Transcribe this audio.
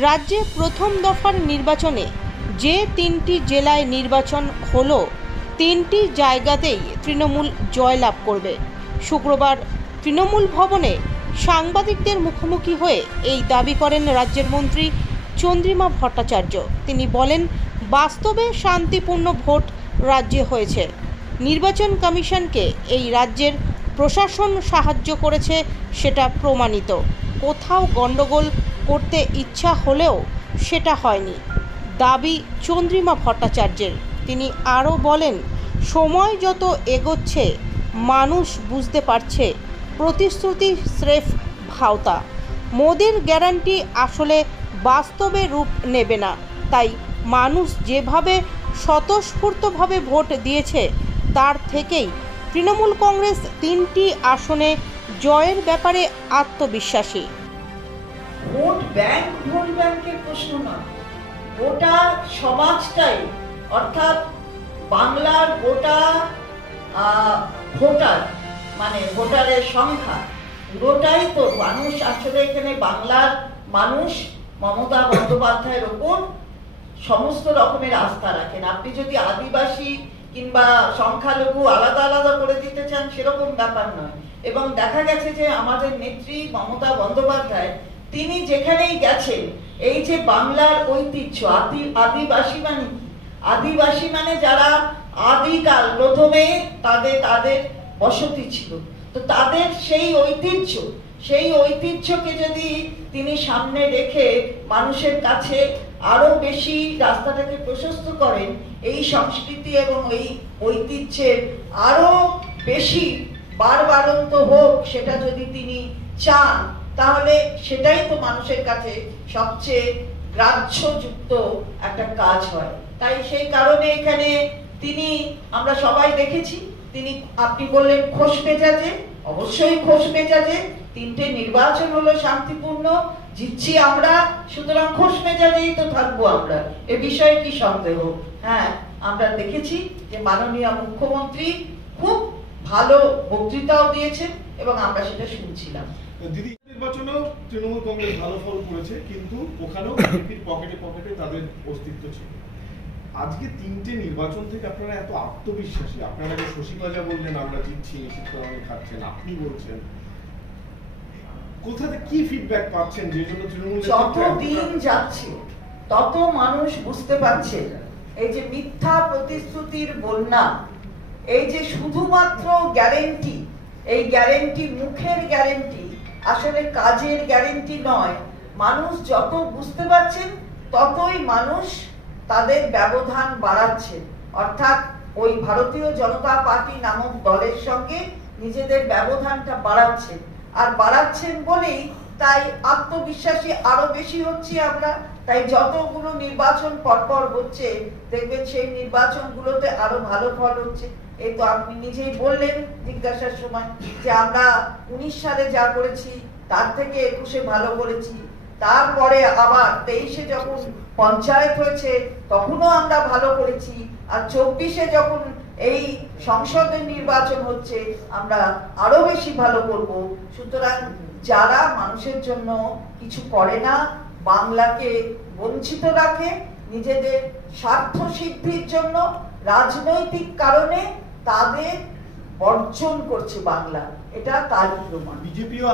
রাজ্যে প্রথম দফার নির্বাচনে যে তিনটি জেলায় নির্বাচন হলো, তিনটি জায়গাতেই তৃণমূল জয়লাভ করবে। শুক্রবার তৃণমূল ভবনে সাংবাদিকদের মুখোমুখি হয়ে এই দাবি করেন রাজ্যের মন্ত্রী চন্দ্রিমা ভট্টাচার্য। তিনি বলেন, বাস্তবে শান্তিপূর্ণ ভোট রাজ্যে হয়েছে। নির্বাচন কমিশনকে এই রাজ্যের প্রশাসন সাহায্য করেছে, সেটা প্রমাণিত। কোথাও গণ্ডগোল করতে ইচ্ছা হলেও সেটা হয়নি, দাবি চন্দ্রিমা ভট্টাচার্যের। তিনি আরও বলেন, সময় যত এগোচ্ছে মানুষ বুঝতে পারছে প্রতিশ্রুতি স্রেফ ভাওতা। মোদির গ্যারান্টি আসলে বাস্তবে রূপ নেবে না। তাই মানুষ যেভাবে স্বতঃস্ফূর্তভাবে ভোট দিয়েছে, তার থেকেই তৃণমূল কংগ্রেস তিনটি আসনে জয়ের ব্যাপারে আত্মবিশ্বাসী। ভোট ব্যাংকের প্রশ্ন নয়, গোটা সমাজটাই, অর্থাৎ বাংলার গোটা ভোটার, মানে ভোটারের সংখ্যা পুরোটাই তো মানুষ। আসলে এখানে বাংলার মানুষ মমতা বন্দ্যোপাধ্যায়ের ওপর সমস্ত রকমের আস্থা রাখেন। আপনি যদি আদিবাসী কিংবা সংখ্যালঘু আলাদা আলাদা করে দিতে চান, সেরকম ব্যাপার নয়। এবং দেখা গেছে যে আমাদের নেত্রী মমতা বন্দ্যোপাধ্যায়, তিনি যেখানেই গেছেন, এই যে বাংলার ঐতিহ্য, আদিবাসী মানে যারা আদিকাল প্রথমে তাদের বসতি ছিল, তো তাদের সেই ঐতিহ্যকে যদি তিনি সামনে রেখে মানুষের কাছে আরো বেশি রাস্তাটাকে প্রশস্ত করেন, এই সংস্কৃতি এবং এই ঐতিহ্যের আরো বেশি বাড়ন্ত হোক, সেটা যদি তিনি চান, তাহলে সেটাই তো মানুষের কাছে সবচেয়ে গ্রাহ্যযুক্ত একটা কাজ হয়। তাই সেই কারণে এখানে তিনি, আমরা সবাই দেখেছি, তিনি, আপনি বললেন খোশ মেজাজে, অবশ্যই খোশ মেজাজে। তিনটে নির্বাচন হলো শান্তিপূর্ণ, জিতছি আমরা, সুতরাং খোশ মেজাজেই তো থাকবো আমরা, এ বিষয়ে কি সন্দেহ? হ্যাঁ, আমরা দেখেছি যে মাননীয় মুখ্যমন্ত্রী খুব ভালো বক্তৃতাও দিয়েছেন এবং আমরা সেটা শুনছিলাম। দিদি, নির্বাচনেও তৃণমূল কংগ্রেস ভালো ফল করেছে, কিন্তু ওখানেও বিজেপির পকেটে তাদের অস্তিত্ব ছিল। আজকে তিনটে নির্বাচন থেকে আপনারা এত আত্মবিশ্বাসী, আপনারা যে শশীবাজা বললেন আমরা জিতছি, নিশ্চিত করে খাচ্ছেন, আপনি বলছেন, কোথা থেকে কি ফিডব্যাক পাচ্ছেন যে জন্য তৃণমূল? যত দিন যাচ্ছে তত মানুষ বুঝতে পারছে এই যে মিথ্যা প্রতিশ্রুতির বন্যা, এই যে শুধুমাত্র গ্যারেন্টি, এই গ্যারেন্টি মুখের গ্যারেন্টি, আসলে কাজের গ্যারেন্টি নয়। মানুষ যত বুঝতে পারছেন ততই মানুষ তাদের ব্যবধান বাড়াচ্ছে, অর্থাৎ ওই ভারতীয় জনতা পার্টি নামক দলের সঙ্গে নিজেদের ব্যবধানটা বাড়াচ্ছেন। আর বাড়াচ্ছেন বলেই তাই আত্মবিশ্বাসী আরো বেশি হচ্ছি আমরা। তাই যতগুলো নির্বাচন পরপর হচ্ছে, দেখবেন সেই নির্বাচনগুলোতে আরো ভালো ফল হচ্ছে। এই তো আপনি নিজেই বললেন জিজ্ঞাসার সময় যে আমরা 19 সালে যা করেছি তার থেকে 21-এ ভালো করেছি, তারপরে আবার 23-এ যখন পঞ্চায়েত হয়েছে তখনও আমরা ভালো করেছি, আর 24-এ যখন এই সংসদের নির্বাচন হচ্ছে আমরা আরো বেশি ভালো করব। সুতরাং যারা মানুষের জন্য কিছু করে না, বাংলাকে বঞ্চিত রাখে, নিজেদের স্বার্থ সিদ্ধির জন্য রাজনৈতিক কারণে তাদের বর্জন করছে বাংলা, এটা তারই প্রমাণ। বিজেপিও